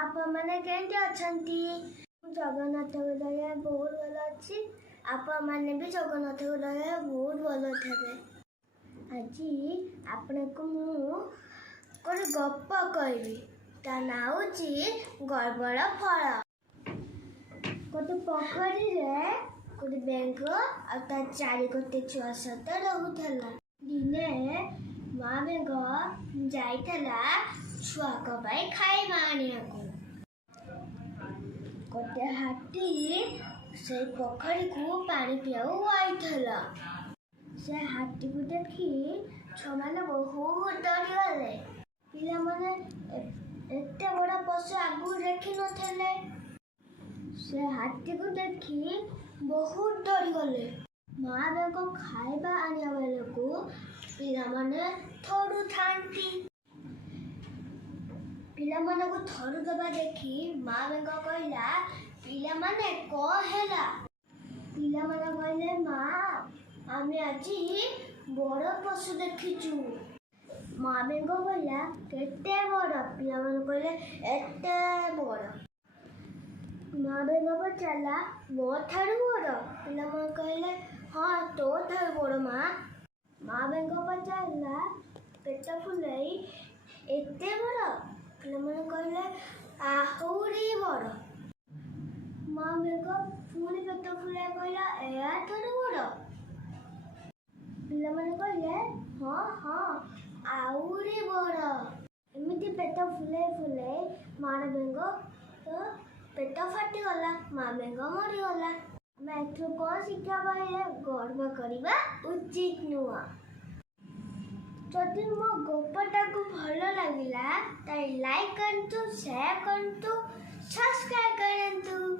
आपने केंटी अछंती जगन्नाथ दया बहुत भल अच्छी आपने भी जगन्नाथ दया बहुत भल थे आज आपण को मुझे गप कहबी ता ना गड़बड़ फल गोटे पोखरी गोटे बेंग आ चारि गोटे छुआ सहित रोला दिने माँ बेंग जाइला छुआ खाइबा आनिया गोटे हाथी से पोखरी को पानी पियाऊ आईला से हाथी को देखी छुआ मैंने बहुत डरी गले पिला माने एते बड़ा पशु आगु देखी नथिले से हाथी को देखी बहुत डरी गले माँ बेंग खाइबा आनिया बेले को पिला माने थोड़ू थांती पिला माने को थोड़ू दबा देखी माँ बेंग कहला पिला माने को हैला पिला माने कहले माँ आमे आजी बड़ पशु देखिचु माँ बेंग कहला केते बड़ पिला माने कहले एते बड़ माँ बेंग पचारा मो ठारू बड़ पिला माने कहले हाँ तो ठारू बड़ माँ बेंग पचारा पेट फुलाई एते बड़ पिला माने कहले आहुरी बड़ माँ बेंग पुणी पेट फुलाई कहला या ठारू बड़ पिला माने कहले हाँ हाँ आहुरी बड़ एमिति पेट फुलाई फुलाई माँ बेंग पेट फाटी गला माँ बेंग मरी गला मैं एथु कौन शिक्षा पाइले गर्व करवा उचित नुआ जदि मो गपटा को भल लगिला ताई लाइक करंतु शेयर करंतु सब्सक्राइब करंतु।